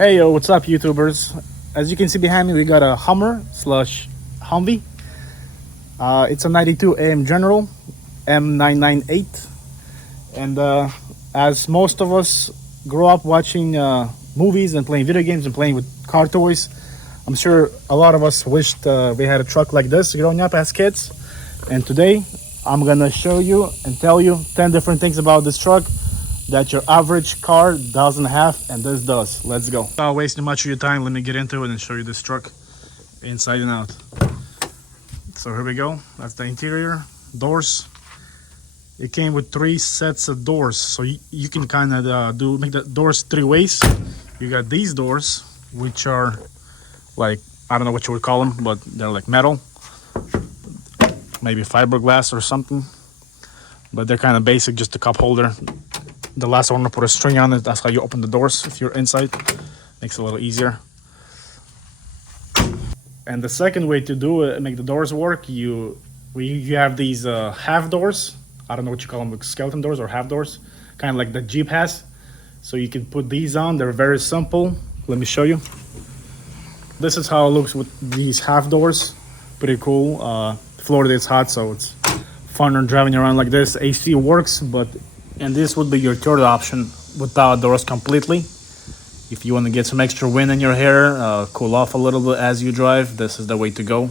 Hey yo, what's up YouTubers? As you can see behind me, we got a Hummer slash Humvee. It's a 92 AM General M998. And as most of us grow up watching movies and playing video games and playing with car toys, I'm sure a lot of us wished we had a truck like this growing up as kids. And today I'm gonna show you and tell you 10 different things about this truck that your average car doesn't have, and this does. Let's go. Without wasting much of your time, let me get into it and show you this truck inside and out. So here we go. That's the interior. Doors. It came with 3 sets of doors, so you can kind of make the doors 3 ways. You got these doors, which are like, I don't know what you would call them, but they're like metal, maybe fiberglass or something, but they're kind of basic, just a cup holder. The last one, to put a string on it. That's how you open the doors if you're inside. Makes it a little easier. And the second way to do it, make the doors work, you have these half doors. I don't know what you call them, like skeleton doors or half doors, kind of like the Jeep has. So you can put these on. They're very simple. Let me show you. This is how it looks with these half doors. Pretty cool. Florida, it's hot, so it's funner driving around like this. AC works, and this would be your third option without doors completely. If you want to get some extra wind in your hair, cool off a little bit as you drive, this is the way to go.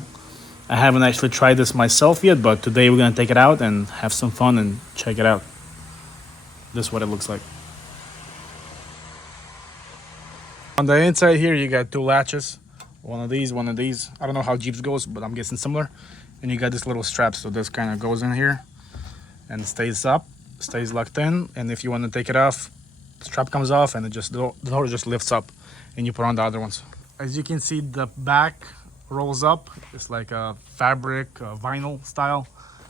I haven't actually tried this myself yet, but today we're going to take it out and have some fun and check it out. This is what it looks like. On the inside here, you got 2 latches. One of these, one of these. I don't know how Jeeps goes, but I'm guessing similar. And you got this little strap, so this kind of goes in here and stays up. Stays locked in, and if you want to take it off, the strap comes off and the door just lifts up and you put on the other ones. As you can see, the back rolls up. It's like a fabric, vinyl style.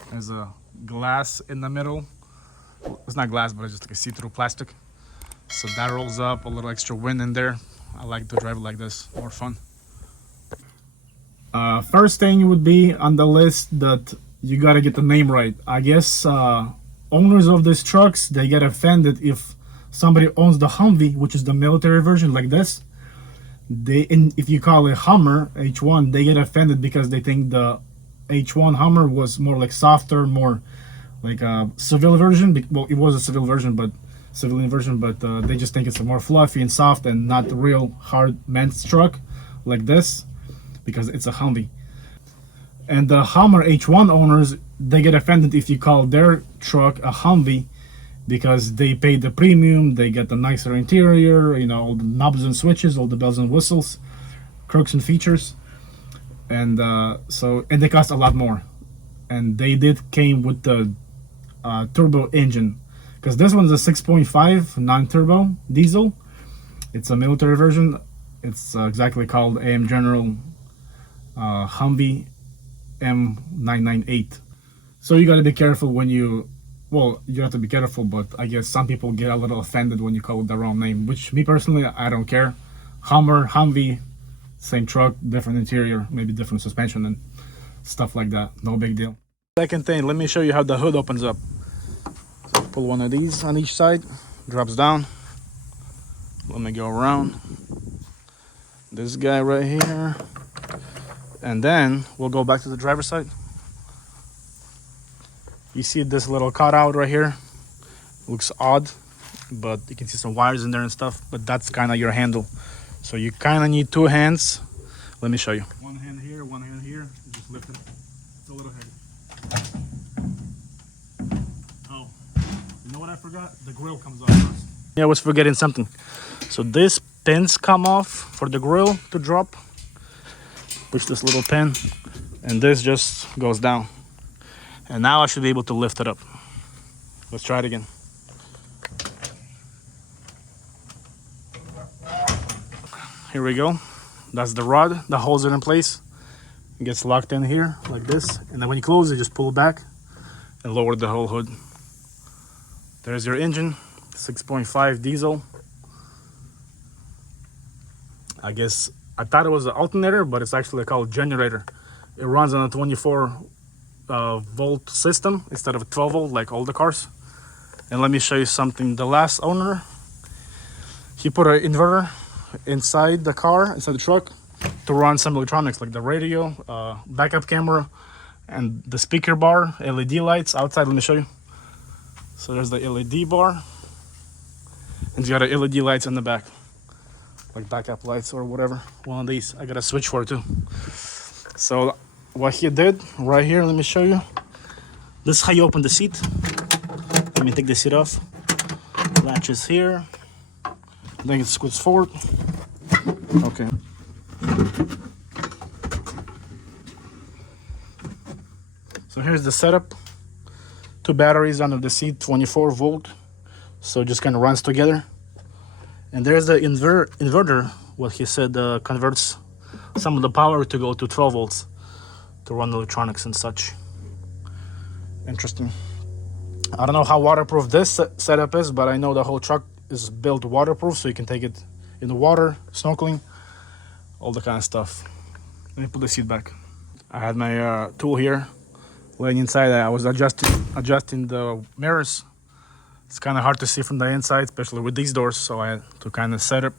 There's a glass in the middle. It's not glass, but it's just like a see-through plastic. So that rolls up, a little extra wind in there. I like to drive it like this, more fun. First thing would be on the list that you gotta get the name right. I guess owners of these trucks, they get offended if somebody owns the Humvee, which is the military version like this. If you call it Hummer H1, they get offended because they think the H1 Hummer was more like softer, more like a civilian version. Well, it was a civilian version, but they just think it's more fluffy and soft and not the real hard man's truck like this because it's a Humvee. And the Hummer H1 owners, they get offended if you call their truck a Humvee because they pay the premium, they get the nicer interior, you know, all the knobs and switches, all the bells and whistles, crooks and features, and they cost a lot more. And they came with the turbo engine, because this one's a 6.5 non-turbo diesel. It's a military version. It's exactly called AM General Humvee M998. So you got to be careful when you have to be careful, but I guess some people get a little offended when you call it the wrong name, which me personally, I don't care. Hummer, Humvee, same truck, different interior, maybe different suspension and stuff like that. No big deal. Second thing, let me show you how the hood opens up. So pull one of these on each side, drops down. Let me go around this guy right here. And then we'll go back to the driver's side. You see this little cutout right here. Looks odd, but you can see some wires in there and stuff, but that's kind of your handle. So you kind of need 2 hands. Let me show you. One hand here, one hand here. Just lift it. It's a little heavy. Oh, you know what I forgot? The grill comes off first. Yeah, I was forgetting something. So these pins come off for the grill to drop. Push this little pin, and this just goes down. And now I should be able to lift it up. Let's try it again. Here we go. That's the rod that holds it in place. It gets locked in here like this. And then when you close it, just pull it back and lower the whole hood. There's your engine, 6.5 diesel. I thought it was an alternator, but it's actually called generator. It runs on a 24 volt system instead of a 12 volt like all the cars. And let me show you something. The last owner, he put an inverter inside the car, inside the truck, to run some electronics like the radio, backup camera, and the speaker bar, LED lights outside. Let me show you. So there's the LED bar, and you got the LED lights in the back, like backup lights or whatever. One of these, I got a switch for it too. So what he did right here, let me show you. This is how you open the seat. Let me take the seat off. Latches here. Then it scoots forward. Okay. So here's the setup. 2 batteries under the seat, 24 volt. So it just kind of runs together. And there's the inverter. What he said converts some of the power to go to 12 volts to run electronics and such. Interesting. I don't know how waterproof this setup is, but I know the whole truck is built waterproof, so you can take it in the water, snorkeling, all the kind of stuff. Let me put the seat back. I had my tool here laying inside. I was adjusting the mirrors. It's kind of hard to see from the inside, especially with these doors, so I had to kind of set it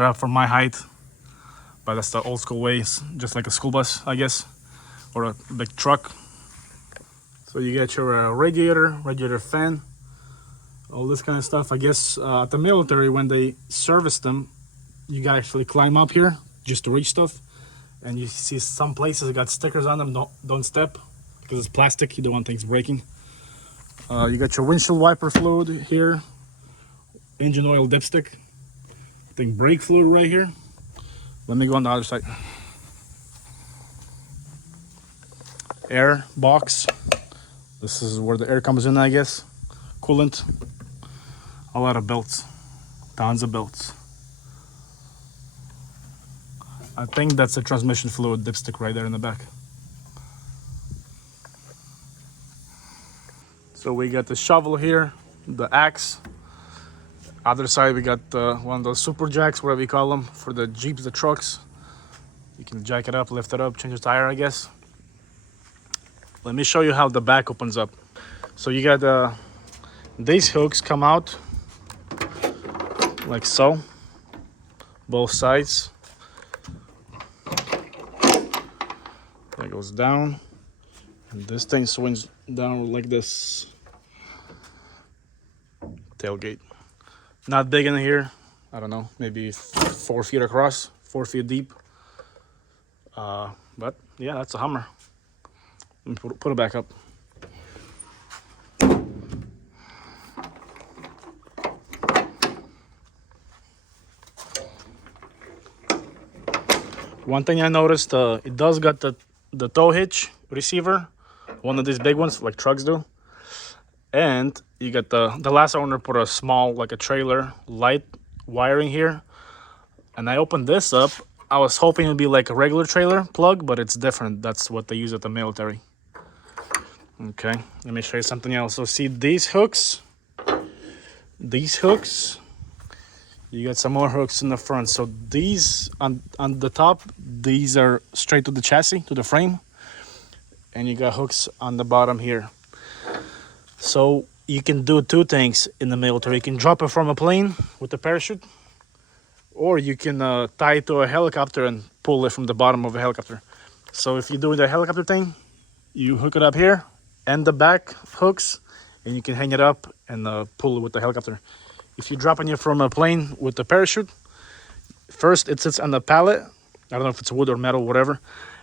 up for my height. But that's the old school ways, just like a school bus, I guess, or a big truck. So you get your radiator fan, all this kind of stuff. I guess at the military, when they service them, you can actually climb up here just to reach stuff. And you see some places got stickers on them, don't step, because it's plastic, you don't want things breaking. You got your windshield wiper fluid here, engine oil dipstick, I think brake fluid right here. Let me go on the other side. Air box. This is where the air comes in, I guess. Coolant. A lot of belts. Tons of belts. I think that's the transmission fluid dipstick right there in the back. So we got the shovel here, the axe. Other side we got one of those super jacks, whatever you call them, for the Jeeps, the trucks. You can jack it up, lift it up, change the tire, I guess. Let me show you how the back opens up. So you got these hooks come out like so, both sides. That goes down, and this thing swings down like this. Tailgate. Not big in here. I don't know, maybe 4 feet across, 4 feet deep. But yeah, that's a Hummer. Let me put it back up. One thing I noticed, it does got the tow hitch receiver, one of these big ones like trucks do. And you got the last owner put a small, like a trailer light wiring here. And I opened this up. I was hoping it'd be like a regular trailer plug, but it's different. That's what they use at the military. Okay, let me show you something else. So see these hooks? These hooks, you got some more hooks in the front. So these on the top, these are straight to the chassis, to the frame. And you got hooks on the bottom here. So you can do 2 things in the military. You can drop it from a plane with a parachute, or you can tie it to a helicopter and pull it from the bottom of a helicopter. So if you're doing the helicopter thing, you hook it up here and the back hooks, and you can hang it up and pull it with the helicopter. If you're dropping it from a plane with a parachute, first it sits on the pallet. I don't know if it's wood or metal, whatever.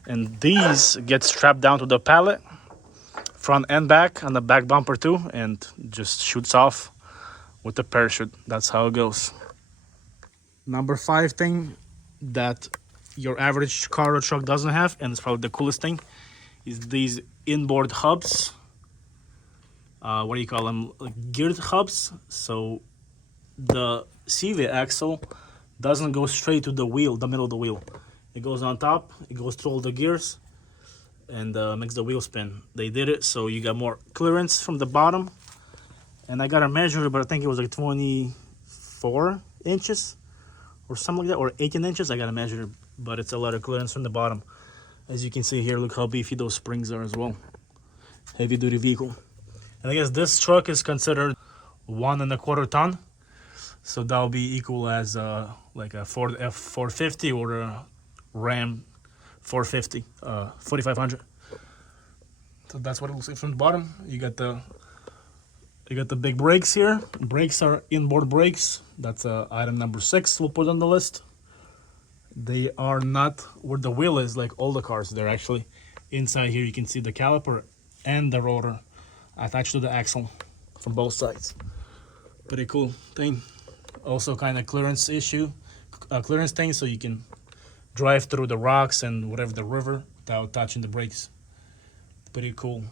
And these get strapped down to the pallet, front and back, on the back bumper too, and just shoots off with the parachute. That's how it goes. Number 5 thing that your average car or truck doesn't have, and it's probably the coolest thing, is these inboard hubs. What do you call them? Like geared hubs. So the CV axle doesn't go straight to the wheel, the middle of the wheel. It goes on top, it goes through all the gears, and makes the wheel spin. They did it so you got more clearance from the bottom. And I got a measure, but I think it was like 24 inches or something like that, or 18 inches. I got a measure, but it's a lot of clearance from the bottom. As you can see here, look how beefy those springs are as well. Heavy duty vehicle. And I guess this truck is considered 1.25 ton. So that'll be equal as like a Ford F450 or a Ram 450, 4500. So that's what it looks like from the bottom. You got the big brakes here. Brakes are inboard brakes. That's item number 6 we'll put on the list. They are not where the wheel is like all the cars. They're actually inside here. You can see the caliper and the rotor attached to the axle from both sides. Pretty cool thing. Also kind of clearance thing, so you can drive through the rocks and whatever the river without touching the brakes. Pretty cool.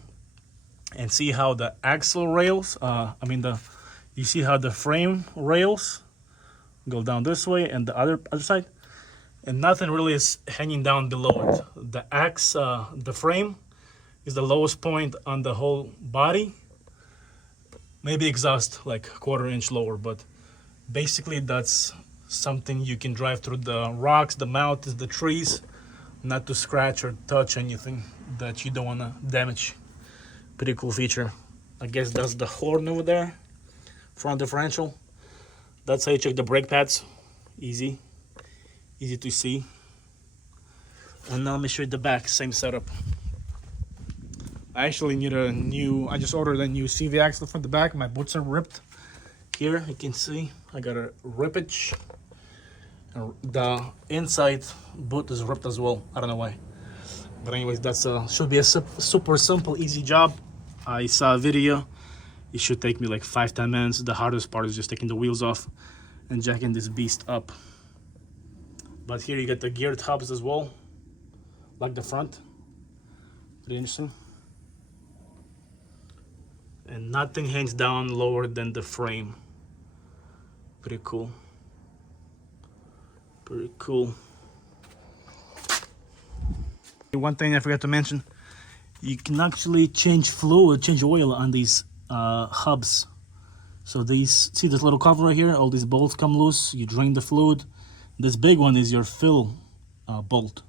And see how the axle rails, you see how the frame rails go down this way and the other side, and nothing really is hanging down below it. The frame is the lowest point on the whole body. Maybe exhaust like a quarter-inch lower, but basically that's something you can drive through the rocks, the mountains, the trees, not to scratch or touch anything that you don't want to damage. Pretty cool feature. I guess that's the horn over there, front differential. That's how you check the brake pads. Easy to see. And now let me show you the back, same setup. I actually need I just ordered a new CV axle for the back. My boots are ripped. Here you can see I got a rippage. The inside boot is ripped as well. I don't know why. But anyways, that's should be a super simple, easy job. I saw a video. It should take me like 5-10 minutes. The hardest part is just taking the wheels off and jacking this beast up. But here you get the geared hubs as well, like the front. Pretty interesting. And nothing hangs down lower than the frame. Pretty cool. Pretty cool. One thing I forgot to mention, you can actually change oil on these hubs. So see this little cover right here, all these bolts come loose, you drain the fluid. This big one is your fill bolt.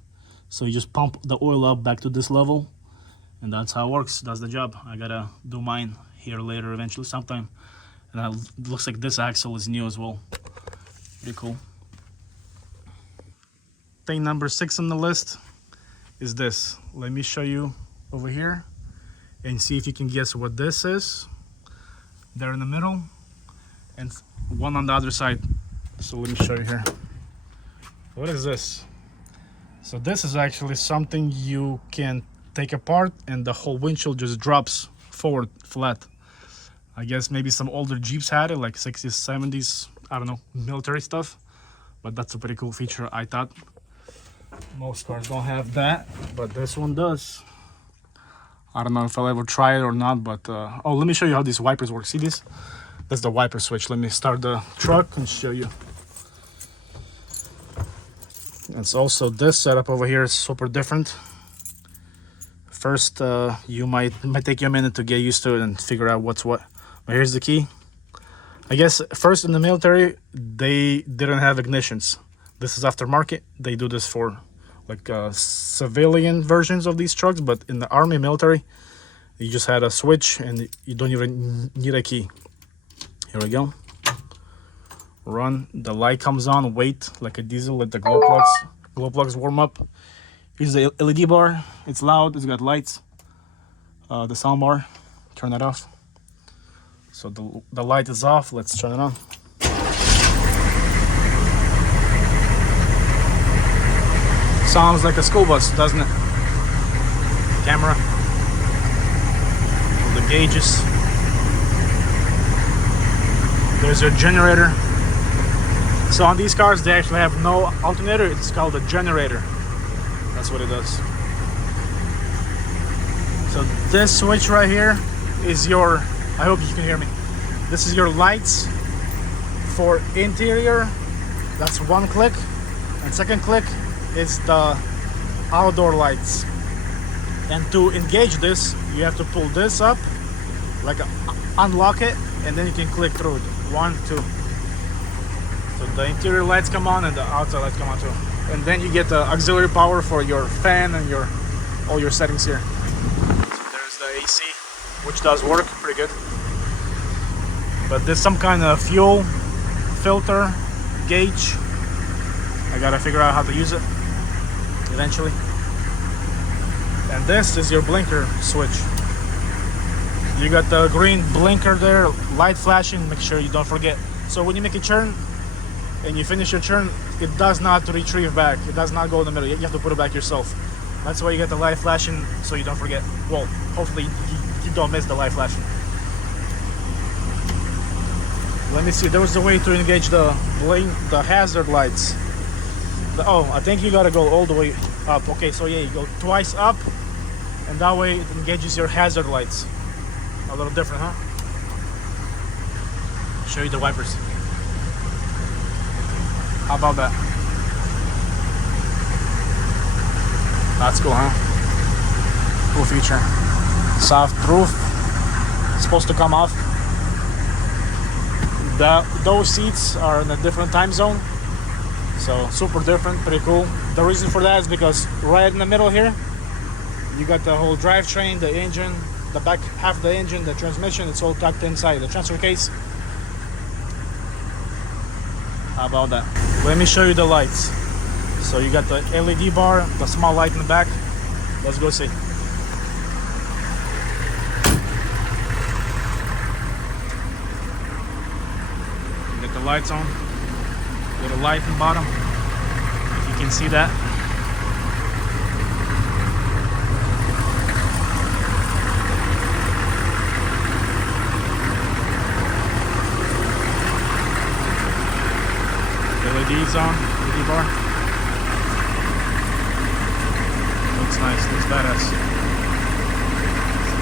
So you just pump the oil up back to this level, and that's how it works. That's the job. I gotta do mine here later eventually sometime. And it looks like this axle is new as well. Pretty cool. Thing number 6 on the list is this. Let me show you over here and see if you can guess what this is. There in the middle and one on the other side. So let me show you here. What is this? So this is actually something you can take apart and the whole windshield just drops forward flat. I guess maybe some older Jeeps had it, like 60s, 70s, I don't know, military stuff. But that's a pretty cool feature, I thought. Most cars don't have that, but this one does. I don't know if I'll ever try it or not, but oh, let me show you how these wipers work. See this? That's the wiper switch. Let me start the truck and show you. It's also this setup over here is super different. First, you might take you a minute to get used to it and figure out what's what. But here's the key. I guess first in the military, they didn't have ignitions. This is aftermarket. They do this for like civilian versions of these trucks, but in the army military, you just had a switch and you don't even need a key. Here we go. Run. The light comes on. Wait like a diesel. Let the glow plugs warm up. Here's the LED bar. It's loud. It's got lights. The sound bar. Turn that off. So the light is off. Let's turn it on. Sounds like a school bus, doesn't it? Camera. The gauges. There's your generator. So on these cars, they actually have no alternator. It's called a generator. That's what it does. So this switch right here is your, I hope you can hear me. This is your lights for interior. That's one click. And second click is the outdoor lights. And to engage this, you have to pull this up, like unlock it, and then you can click through it. 1, 2. So the interior lights come on and the outside lights come on too. And then you get the auxiliary power for your fan and all your settings here. So there's the AC, which does work pretty good. But there's some kind of fuel filter, gauge. I gotta figure out how to use it eventually. And this is your blinker switch. You got the green blinker there, light flashing, make sure you don't forget. So when you make a turn and you finish your turn, it does not retrieve back. It does not go in the middle. You have to put it back yourself. That's why you get the light flashing, so you don't forget. Well, hopefully you don't miss the light flashing. Let me see, there was a way to engage the hazard lights. Oh, I think you gotta go all the way up. Okay, so yeah, you go twice up, and that way it engages your hazard lights. A little different, huh? Show you the wipers. How about that? That's cool, huh? Cool feature. Soft roof. It's supposed to come off. Those seats are in a different time zone. So super different, pretty cool. The reason for that is because right in the middle here, you got the whole drivetrain, the engine, the back half of the engine, the transmission, it's all tucked inside the transfer case. How about that? Let me show you the lights. So you got the LED bar, the small light in the back. Let's go see. Get the lights on. Little light in the bottom. If you can see that. LEDs on, LED bar. Looks nice, looks badass.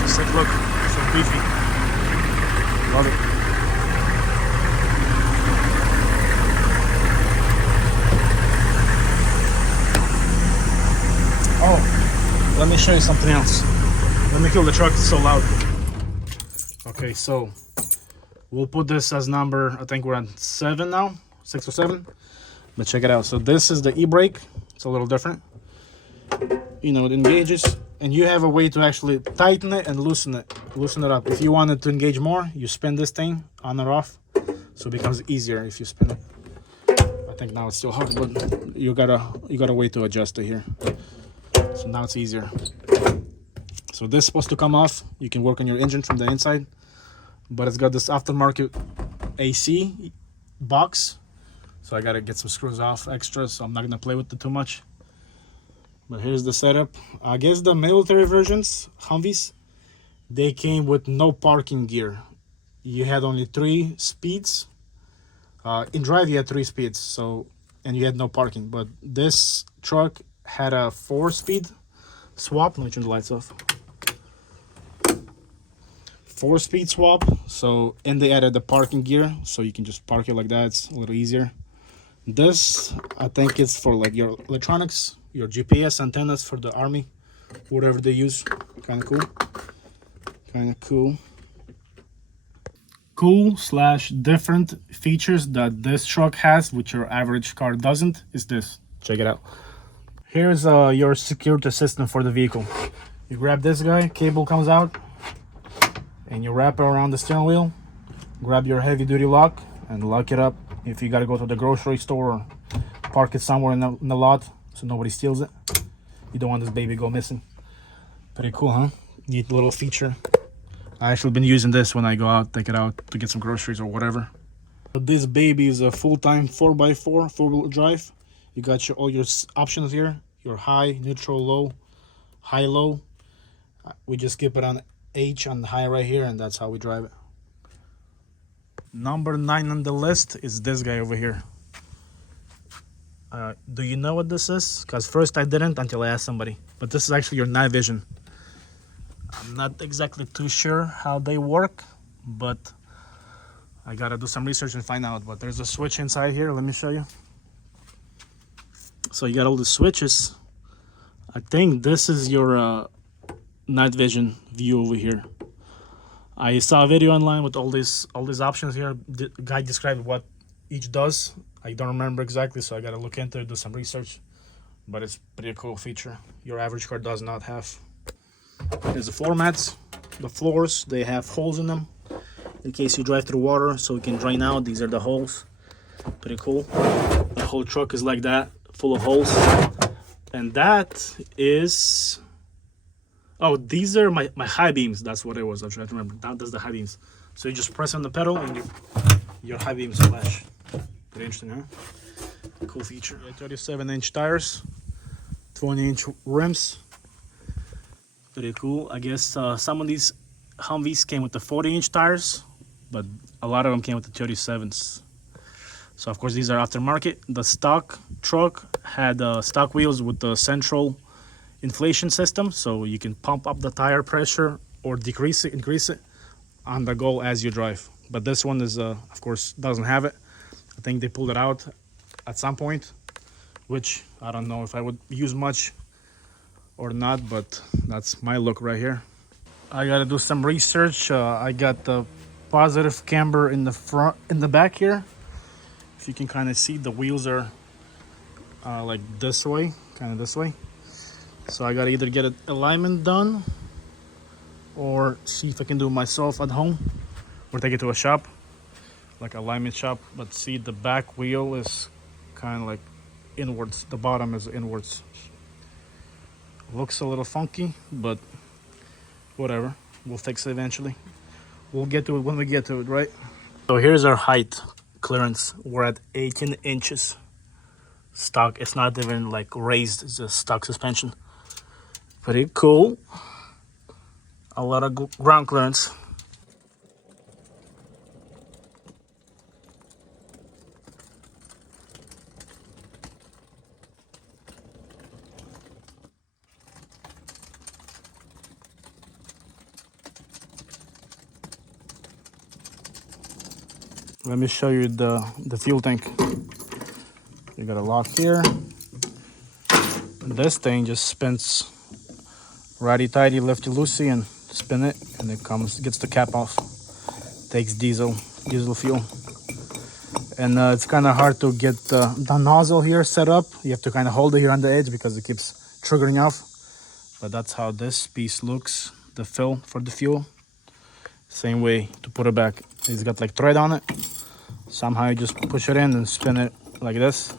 Just like, look, so beefy. Love it. Oh, let me show you something else. Let me kill the truck, it's so loud. Okay, so we'll put this as number, I think we're at 7 now, 6 or 7. But check it out. So this is the Ebrake. It's a little different. You know, it engages, and you have a way to actually tighten it and loosen it up. If you want it to engage more, you spin this thing on or off, so it becomes easier if you spin it. I think now it's still hard, but you got a way to adjust it here. So now it's easier. So this is supposed to come off. You can work on your engine from the inside, but it's got this aftermarket AC box. So I gotta get some screws off extra, so I'm not gonna play with it too much. But here's the setup. I guess the military versions, Humvees, they came with no parking gear. You had only 3 speeds. In drive you had 3 speeds, so, and you had no parking. But this truck had a 4-speed swap. Let me turn the lights off. 4-speed swap. So, and they added the parking gear, so you can just park it like that. It's a little easier. This, I think it's for like your electronics, your GPS antennas for the army, whatever they use. Kind of cool. Kind of cool. Cool/different features that this truck has, which your average car doesn't, is this. Check it out. Here's your security system for the vehicle. You grab this guy, cable comes out, and you wrap it around the steering wheel. Grab your heavy duty lock and lock it up. If you gotta go to the grocery store or park it somewhere in the lot so nobody steals it. You don't want this baby go missing. Pretty cool, huh? Neat little feature. I actually been using this when I go out, take it out to get some groceries or whatever. But this baby is a full-time 4x4 4-wheel drive. You got all your options here. Your high, neutral, low, high, low. We just skip it on H on the high right here, and that's how we drive it. Number 9 on the list is this guy over here. Do you know what this is? Because first I didn't until I asked somebody. But this is actually your night vision. I'm not exactly too sure how they work, but I gotta do some research and find out. But there's a switch inside here. Let me show you. So you got all the switches. I think this is your night vision view over here. I saw a video online with all these options here. The guy described what each does. I don't remember exactly, so I gotta look into it, do some research. But it's pretty cool feature. Your average car does not have. There's the floor mats. The floors, they have holes in them in case you drive through water, so it can drain out. These are the holes. Pretty cool. The whole truck is like that, full of holes. And that is... Oh, these are my high beams. That's what it was. I'm trying to remember. That's the high beams. So you just press on the pedal and your high beams flash. Pretty interesting, huh? Cool feature. 37-inch tires, 20-inch rims. Pretty cool. I guess some of these Humvees came with the 40-inch tires, but a lot of them came with the 37s. So of course these are aftermarket. The stock truck had stock wheels with the central inflation system, so you can pump up the tire pressure or decrease it, increase it on the go as you drive. But this one is of course doesn't have it. I think they pulled it out at some point, which I don't know if I would use much or not, but that's my look right here. I gotta do some research. I got the positive camber in the front, in the back here. If you can kind of see, the wheels are like this way, kind of this way. So I gotta either get an alignment done or see if I can do it myself at home or take it to a shop, like alignment shop. But see, the back wheel is kind of like inwards. The bottom is inwards. Looks a little funky, but whatever. We'll fix it eventually. We'll get to it when we get to it, right? So here's our height clearance. We're at 18 inches. Stock. It's not even like raised. It's just stock suspension. Pretty cool. A lot of ground clearance. Let me show you the fuel tank. You got a lock here. And this thing just spins righty-tighty, lefty-loosey, and spin it, and it gets the cap off. Takes diesel fuel. And it's kind of hard to get the nozzle here set up. You have to kind of hold it here on the edge because it keeps triggering off. But that's how this piece looks, the fill for the fuel. Same way to put it back. It's got like thread on it. Somehow you just push it in and spin it like this.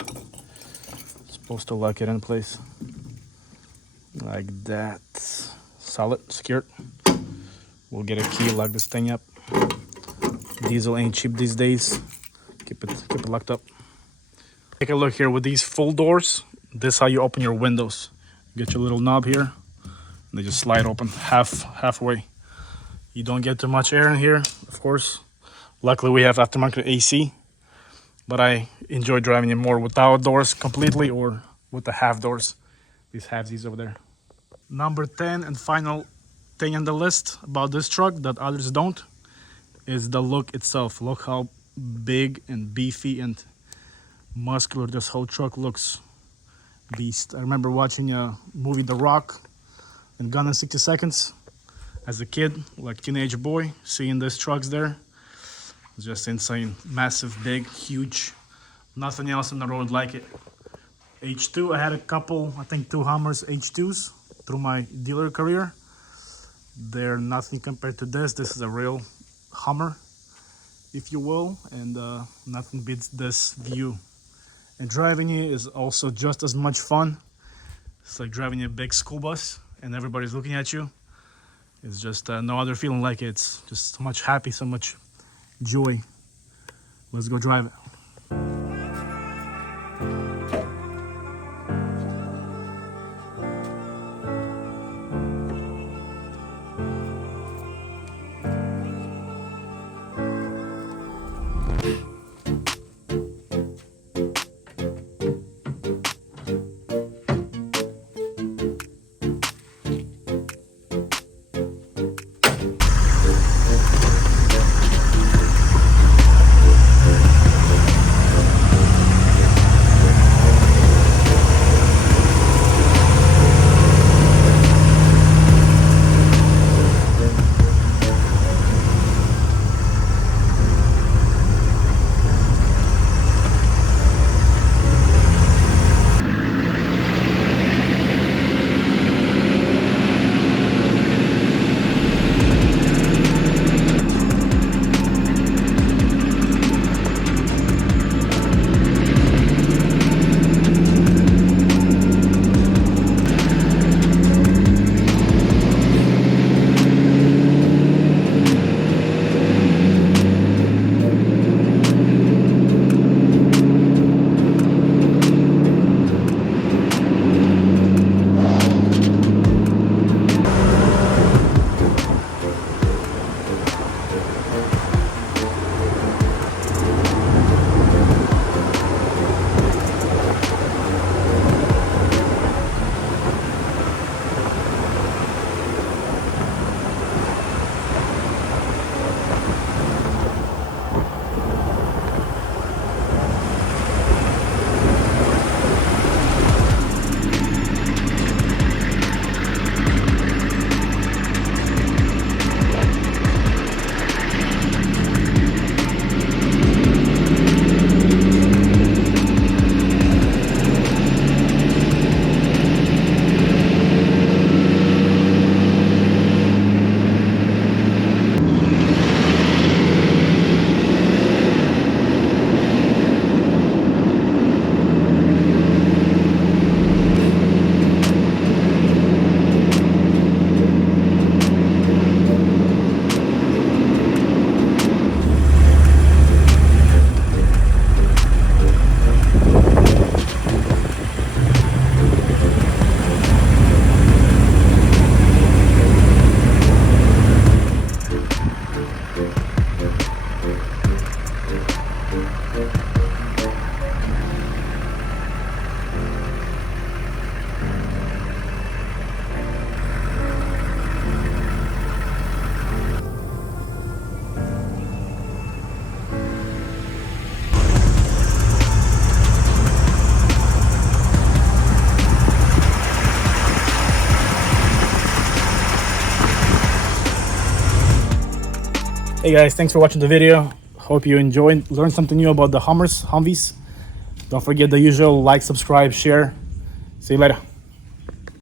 It's supposed to lock it in place. Like that. Solid, secured. We'll get a key, lock this thing up. Diesel ain't cheap these days. Keep it locked up. Take a look here with these full doors. This is how you open your windows. Get your little knob here, and they just slide open halfway. You don't get too much air in here, of course. Luckily we have aftermarket AC, but I enjoy driving it more without doors completely or with the half doors. These halvesies over there. Number 10 and final thing on the list about this truck that others don't is the look itself. Look how big and beefy and muscular this whole truck looks. Beast. I remember watching a movie, The Rock, and Gone in 60 Seconds as a kid, like teenage boy, seeing these trucks there. It's just insane. Massive, big, huge. Nothing else on the road like it. H2, I had a couple, I think 2 Hummers H2s through my dealer career. They're nothing compared to this. This is a real Hummer, if you will, and nothing beats this view. And driving it is also just as much fun. It's like driving a big school bus and everybody's looking at you. It's just no other feeling like it. It's just so much happy, so much joy. Let's go drive it. Hey guys, thanks for watching the video. Hope you enjoyed, learned something new about the Humvees. Don't forget the usual like, subscribe, share. See you later.